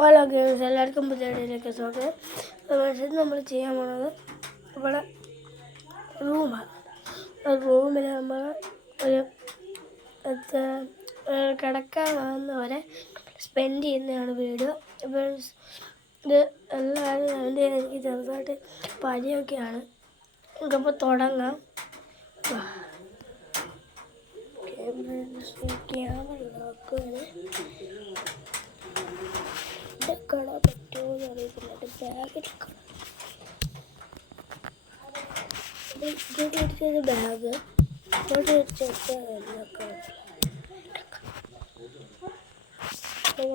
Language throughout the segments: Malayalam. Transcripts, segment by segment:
ഹലോ ഗേൾസ്, എല്ലാവർക്കും പുതിയ വീഡിയോയിലേക്ക് സ്വാഗതം. ഇത് നമ്മൾ ചെയ്യാൻ പോകുന്നത് ഇവിടെ റൂമാണ്. റൂമിൽ നമ്മൾ ഒരു കിടക്കാൻ വന്നവരെ സ്പെൻഡ് ചെയ്യുന്നതാണ് വീഡിയോ. അപ്പോൾ ഇത് എല്ലാവരും അതിൻ്റെ എനിക്ക് ചെറുതായിട്ട് പനിയൊക്കെയാണ്. നമുക്കപ്പോൾ തുടങ്ങാം. ക്യാമറ എടുക്കാൻ പറ്റുമോ എന്ന് അറിയത്തില്ല. ബാഗ് എടുക്കണം. ബാഗ്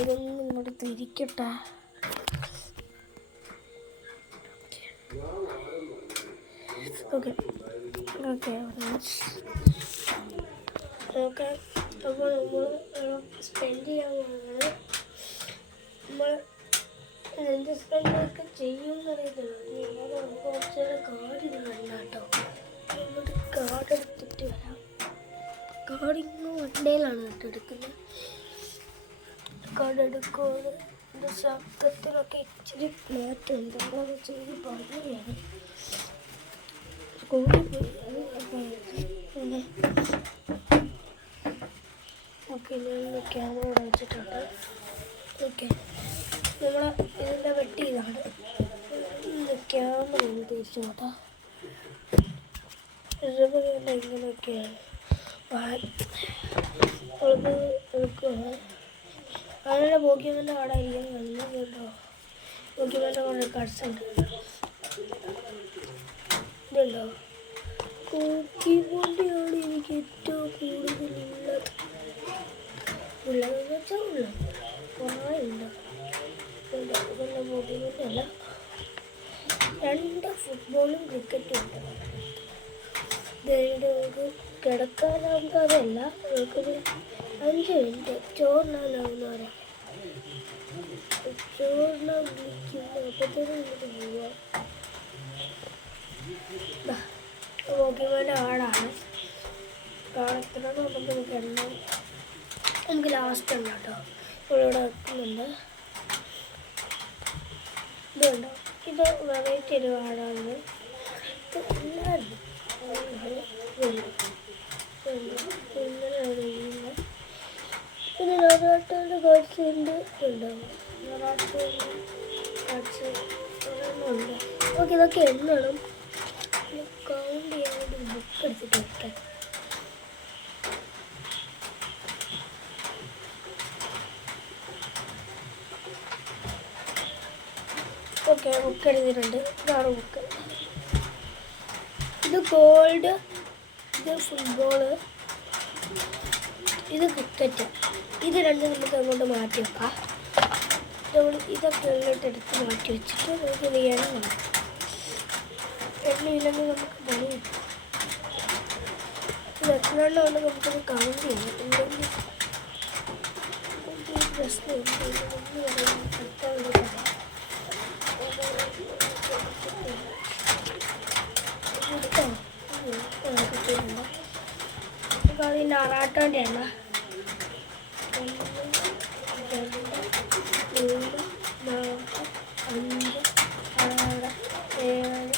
ഇതൊന്നും ഇങ്ങോട്ട് തിരിക്കട്ടെ. ഓക്കെ ഓക്കെ ഓക്കെ അപ്പോൾ നമ്മൾ സ്പെൻഡ് ചെയ്യാൻ പോകുന്നത് നമ്മൾ എന്ത് സ്പെൻഡൊക്കെ ചെയ്യുമെന്ന് അറിയത്തില്ല. നമുക്ക് കുറച്ച് കാർഡ് ഇത് വേണ്ട കേട്ടോ. നമുക്ക് കാർഡ് എടുത്തിട്ട് വരാം. കാർഡ് ഇന്ന് വണ്ടയിലാണ് കേട്ടോ എടുക്കുന്നത്. കാർഡ് എടുക്കുമ്പോൾ എൻ്റെ ശബ്ദത്തിലൊക്കെ ഇച്ചിരി മാറ്റമുണ്ട്. അതൊക്കെ ചെയ്ത് പറയുകയാണ്. സ്കൂളിൽ പോയി ഓക്കെ ഞാൻ ക്യാമറ വെച്ചിട്ടുണ്ട്. ഓക്കെ നമ്മൾ ഇതിൻ്റെ വെട്ടി ഇതാണ്. ക്യാമറ ഒന്ന് തിരിച്ചു നോട്ടാ. ഇതുപോലെ ഇങ്ങനെയൊക്കെയാണ് എടുക്കുക. അങ്ങനെ പോക്കിയമ്മൻ്റെ അവിടെ ഇരിക്കാൻ നല്ല കേട്ടോ. പോക്കിയമ്മൻ്റെ കുറേ കട്ട്സ് ഉണ്ട്. ഇതുണ്ടോ? പോക്കിയമ്മൻ്റെയാണ് എനിക്ക് ഏറ്റവും കൂടുതലുള്ളത്. ഉള്ളതെന്ന് വെച്ചാൽ ഉള്ളത് കുറേ ഉണ്ട്. ഇതെല്ലാം പോക്കിയമ്മൻ്റെയല്ല. 2 ഫുട്ബോളും ക്രിക്കറ്റും ഉണ്ട്. നമുക്ക് കിടക്കാനാകുമ്പോൾ അതല്ല, നമുക്കൊരു 5 മിനിറ്റ് ചോറിനാകുന്നവരെ ചോറിനാ വിളിക്കുന്നു. അപ്പോഴത്തേനും നമുക്ക് പോവാം. പോക്കിയമ്മൻ്റെ ആടാണ്. ആടെത്തണം നമുക്ക് എണ്ണ നമുക്ക് ലാസ്റ്റ് ഉണ്ട് കേട്ടോ. ഇവിടെ വെക്കുന്നുണ്ട്. ഇതുണ്ടോ? ഇത് വെറൈറ്റി ഒരു ആടാണ്. ഇത് എല്ലാവരും പിന്നെ നൊറാട്ടോൻ്റെ കാർഡ്സ് ഉണ്ട്. ഉണ്ടാവും നൊറാട്ടോൻ്റെ കാർഡ്സ് ഉണ്ട്. നമുക്ക് ഇതൊക്കെ എണ്ണണം. കൗണ്ട് ചെയ്യാൻ വേണ്ടി ബുക്ക് എടുത്തിട്ട് വെക്കാം. ഓക്കെ ബുക്ക് എഴുതിയിട്ടുണ്ട്. ഇതാണ് ബുക്ക്. ഇത് ഗോൾഡ്, ഇത് ഫുട്ബോള്, ഇത് ക്രിക്കറ്റ്. ഇത് രണ്ടും നമുക്ക് അങ്ങോട്ട് മാറ്റി വെക്കാം. നമ്മൾ ഇതൊക്കെ എടുത്ത് മാറ്റി വെച്ചിട്ട് നമുക്ക് ഇത് എണ്ണയില്ലെങ്കിൽ നമുക്ക് പണി കിട്ടും. ഇത് എത്രണ്ണം നമുക്കത് കൗണ്ട് ചെയ്യാം. ഇല്ലെങ്കിൽ ഈ പ്രശ്നം അതിൻ്റെ അറാട്ടോൻ്റെ എണ്ണ 1 2 3 4 5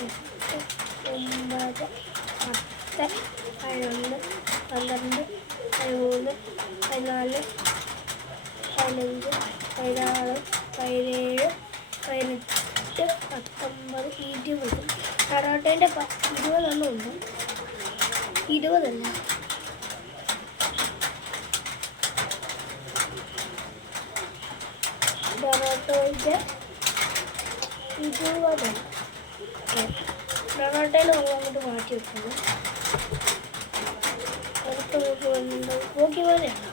6 7 8 9 10 11 12 13 14 15 16 17 18 19 20. അറാട്ടേൻ്റെ 20 എണ്ണം ഉണ്ട്. 20 അല്ല, പൊറോട്ടോൻ്റെ 20. പൊറോട്ടയിൽ നമ്മൾ അങ്ങോട്ട് മാറ്റി വെക്കുന്നു. അടുത്ത നമുക്ക് വന്ന് നോക്കി പോലെയാണ്.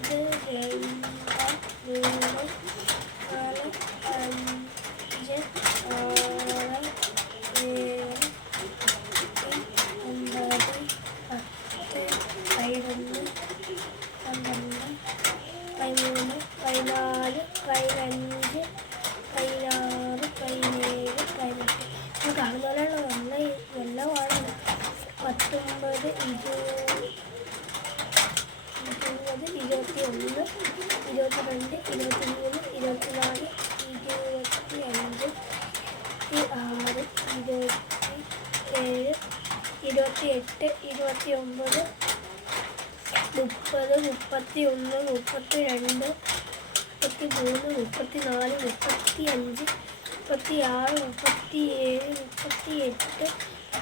ഇത് 2 3 4 5 6 7 കാണുന്നതിനുള്ള നല്ല വാഴ 19 20 ഇരുപത്തിയൊന്ന്, 22, 23, 24, 25, 26, 27, 28, 29, 30, 31, 32, 33, 34, 35, 36, 37,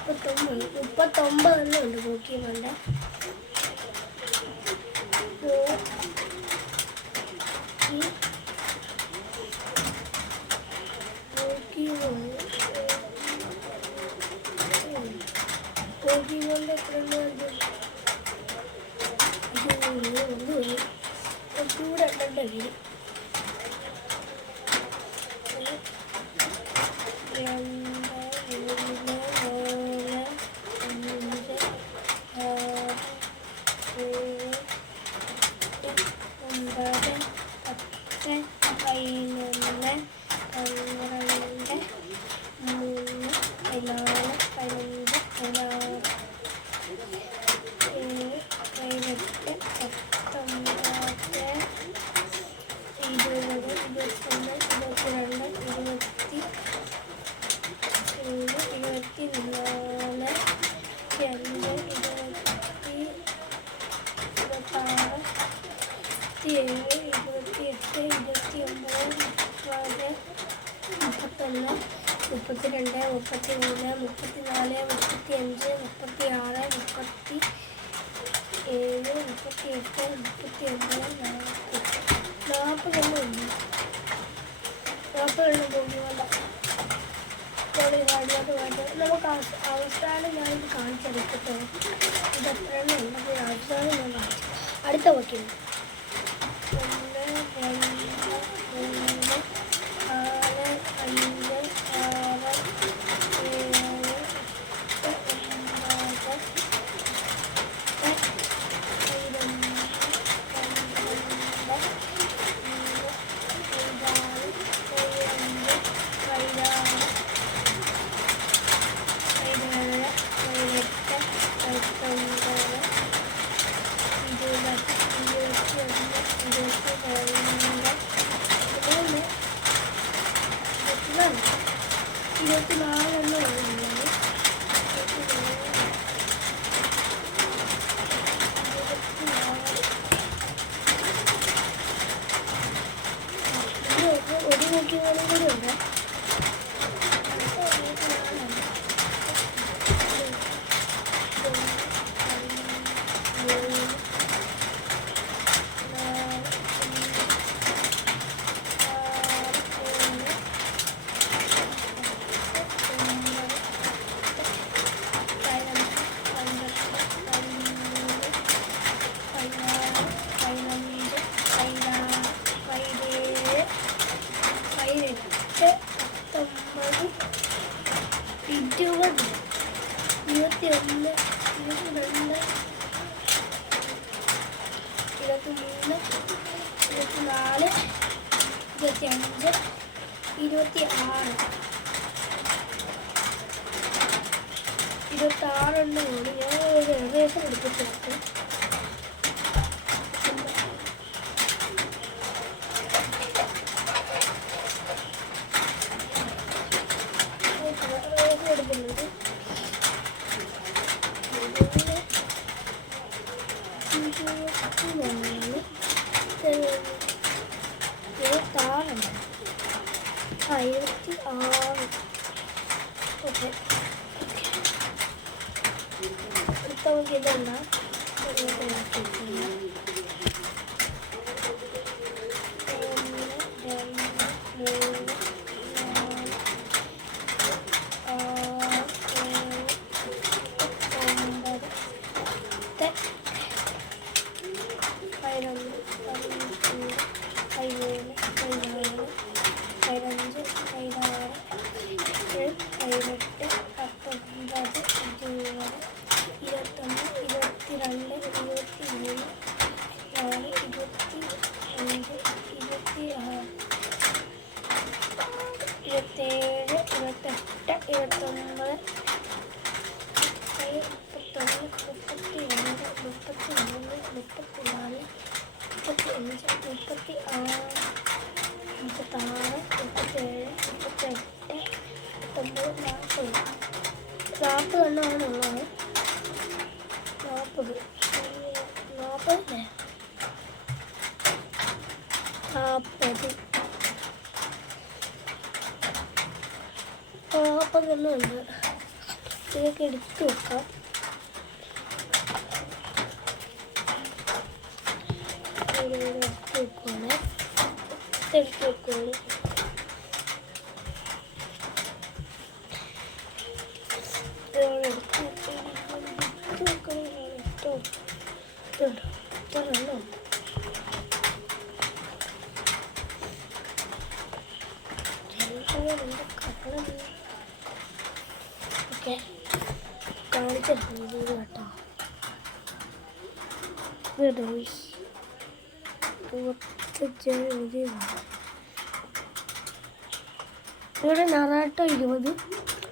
38, 39 തന്നെ ഉണ്ട് പോക്കിയുമുണ്ട്. പോക്കിയുമുണ്ട് എത്ര ചൂട് എണ്ണ വരും. 40 പോകിയല്ല. നമുക്ക് അവസാനം ഞാനിത് കാണിച്ചെടുക്കട്ടെ. ഇതെത്രയാണ് ഉള്ളത് അവസാനം ഞാൻ കാണിച്ചു. അടുത്ത വയ്ക്കുന്നു 1, 2, 3, 4, 26 കൂടി ഞാൻ ഒരു ഏകദേശം എടുത്തിട്ടുണ്ട്. എടുക്കുന്നത് 26. ഓക്കെ, അടുത്ത നമുക്ക് ഇതെന്താ 1, 2, 3, 4, 5, 6, 7, 8, 9, 10, 11, 12, 13, 14, 15, 16, 17, 18, 19, 20, 21, 22, 23, 36, 37, 38, 39, 40 എണ്ണമാണുള്ളത്. 40 അല്ലേ? 40 എണ്ണമുണ്ട്. ഇതൊക്കെ എടുത്ത് വെക്കാം. എടുത്ത് വെക്കുവാണ്. ഓക്കെ, കാണിച്ചിട്ടുണ്ട് കേട്ടോ. ഇവിടെ നറാട്ടോ 20,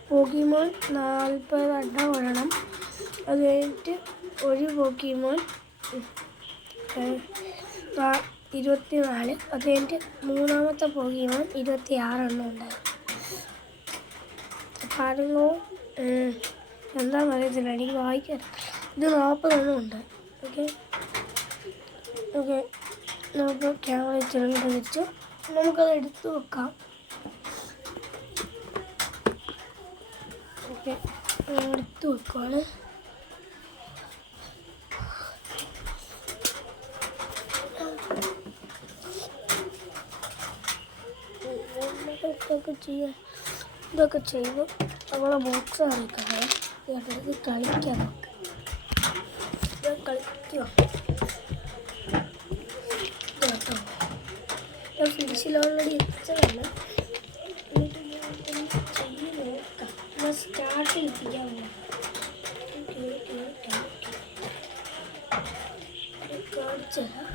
പോക്കിമോൻ 40 അഡ വേണം. അത് കഴിഞ്ഞിട്ട് ഒരു പോക്കിമോൻ 24. അത് കഴിഞ്ഞിട്ട് മൂന്നാമത്തെ പോക്കിമോൻ 26 എണ്ണം ഉണ്ടായിരുന്നു. പാരങ്ങോ എന്താണെന്ന് അറിയത്തില്ല, എനിക്ക് വായിക്കാൻ. ഇത് 40 എണ്ണം ഉണ്ട്. ഓക്കെ ഓക്കെ, നമുക്ക് ക്യാമറ ചെറുകിട്ട് വെച്ച് നമുക്കത് എടുത്ത് വെക്കാം. ഓക്കെ, എടുത്ത് വെക്കുവാണ്. ഇതൊക്കെ ചെയ്ത് നമ്മളെ ബോക്സ് കളിക്കാം. ഇത് കളിക്കാം, നമുക്ക് കളിക്കുക കേട്ടോ. ഞാൻ ഫിനിഷിൽ ഓൾറെഡി എത്തിച്ചതാണ്. എന്നിട്ട് ഞാൻ ചെയ്ത് നോക്കാം. ഞാൻ സ്റ്റാർട്ട് ചെയ്യിപ്പിക്കാൻ കാണിച്ചു തരാം.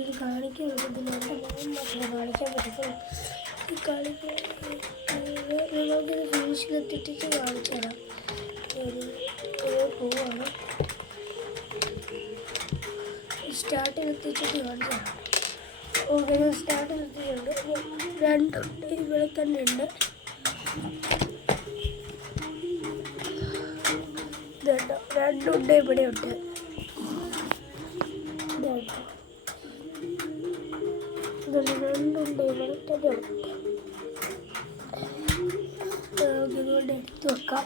ഇത് കാണിക്കാൻ പറ്റുന്നുണ്ട്, കാണിക്കാൻ പറ്റും. കളിക്കാൻ നമുക്കിത് ഫിനിഷിലെത്തിട്ട് കാണിച്ചു തരാം. പോവാണ്, സ്റ്റാർട്ടിലെത്തിച്ചിട്ട് കാണിച്ചു തരാം. ഓക്കെ, ഞാൻ സ്റ്റാർട്ടിലെത്തിയിട്ടുണ്ട്. 2 ഇവിടെ തന്നെ ഉണ്ട്. ഇതുണ്ടോ, 2 ഇവിടെ ഉണ്ട്. ഇതുണ്ട്, 2 ഇവിടെ തന്നെ ഉണ്ട്. ഇതുകൊണ്ട് എടുത്ത് വെക്കാം.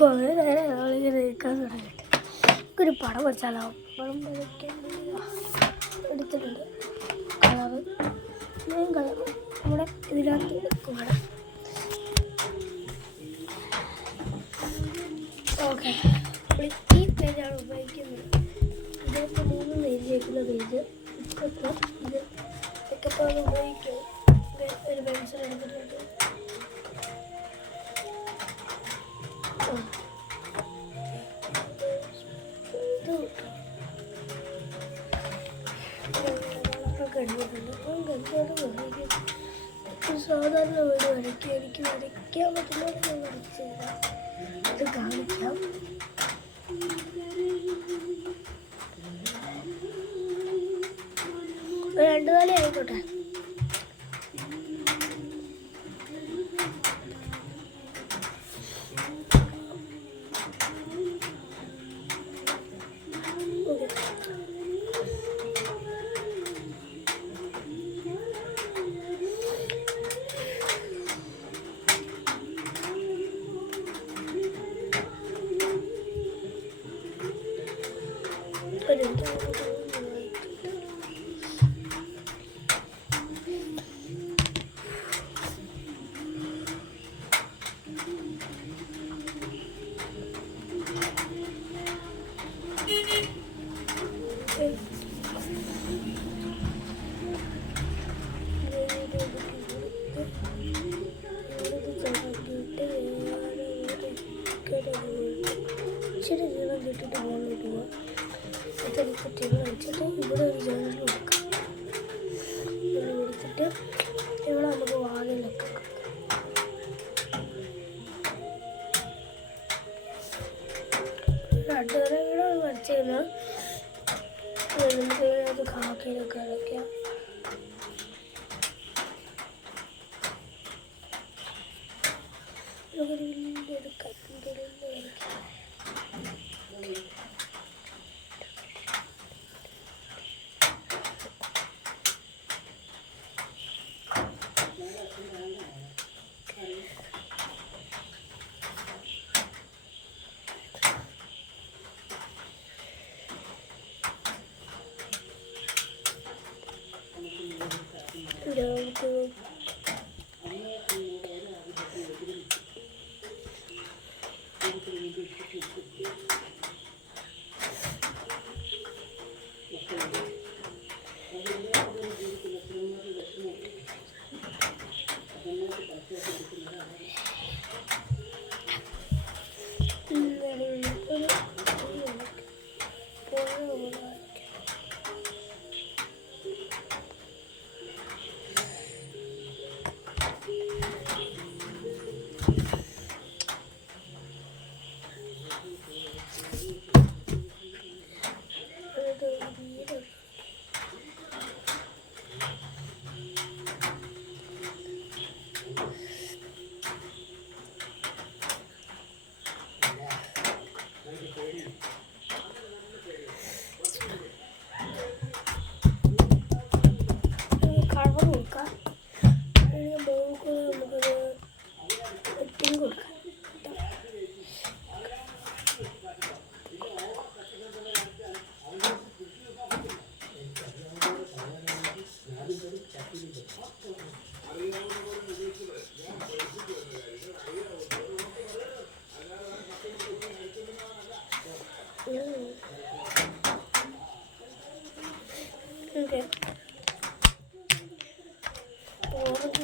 കുറേ നേരം ആളിങ്ങനെ നിൽക്കാൻ തുടങ്ങിയിട്ട് ഒരു പടം വരച്ചാലാവും. പടം വരയ്ക്കാൻ എടുത്തിട്ടുണ്ട്. കളറ് മെയിൻ കളർ നമ്മുടെ ഇതിനകത്ത് എടുക്കുവാണ്. ഓക്കെ, ഈ പേജാണ് ഉപയോഗിക്കുന്നത്. ഇതിനകത്ത് 3 എഴുതിയേക്കുന്ന പേജ്. ഇപ്പം ഇത് ഇതൊക്കെ ഉപയോഗിക്കും. ഒരു പെൻസിൽ എടുത്തിട്ടുണ്ട്. സാധാരണ വീട് വരയ്ക്കുക. എനിക്ക് വരയ്ക്കാൻ പറ്റുന്നത് ഞാൻ വരച്ചില്ല. അത് കാണിക്കാം. ഒരു 2 നാലേ ആയിക്കോട്ടെ. ഇച്ചിരി ജീവൻ കിട്ടിയിട്ട് മുകളിലോട്ട് പോവാം. ഇതെടുത്തിട്ട് ഇവിടെ വെച്ചിട്ട് ഇവിടെ ഒരു ജനൽ കൊടുക്കാം. നമുക്കൊരു വലിയ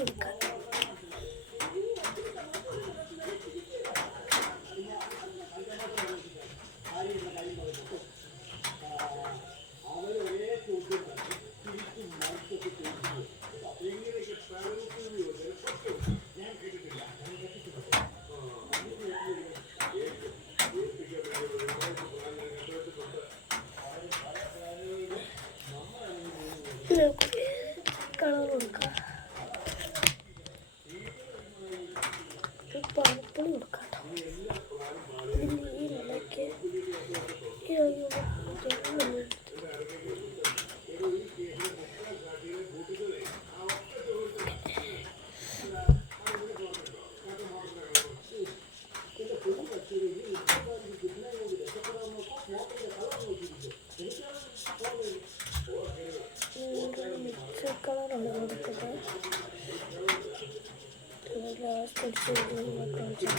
എടുക്കാം. കളർ കൊടുക്കാം. പർപ്പിൾ കൊടുക്കാം. ഇതിലേക്ക് മിക്സ് കളറാണ് കൊടുക്കുന്നത്. ലാസ്റ്റ് അടിച്ച്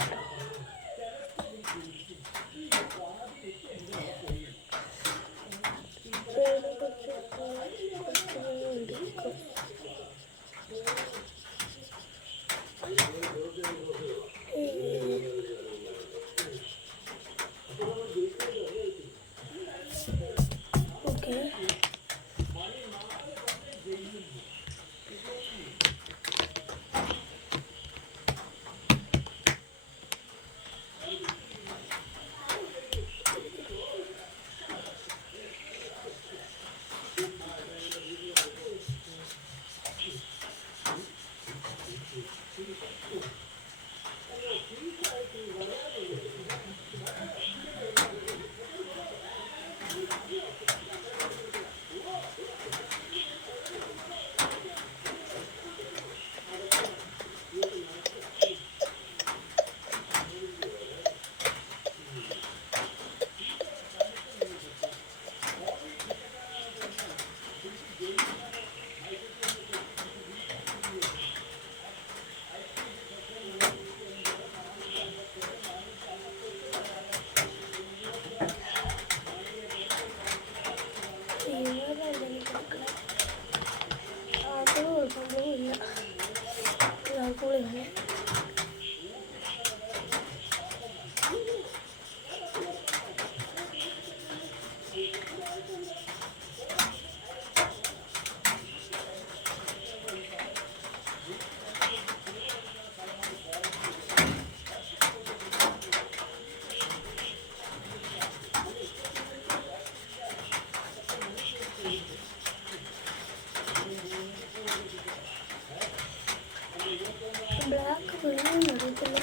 ബ്ലാക്ക് വെള്ളം അറിയത്തില്ല.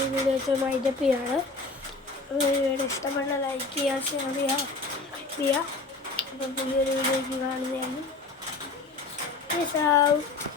ഈ വീഡിയോ വെച്ച് മൈൻഡപ്പ് ചെയ്യാണ്. വീഡിയോ ഇഷ്ടപ്പെട്ട ലൈക്ക് ചെയ്യുക, ഷെയർ ചെയ്യുക. അപ്പം പുതിയൊരു വീഡിയോയ്ക്ക് കാണുന്നതാണ്. Peace out.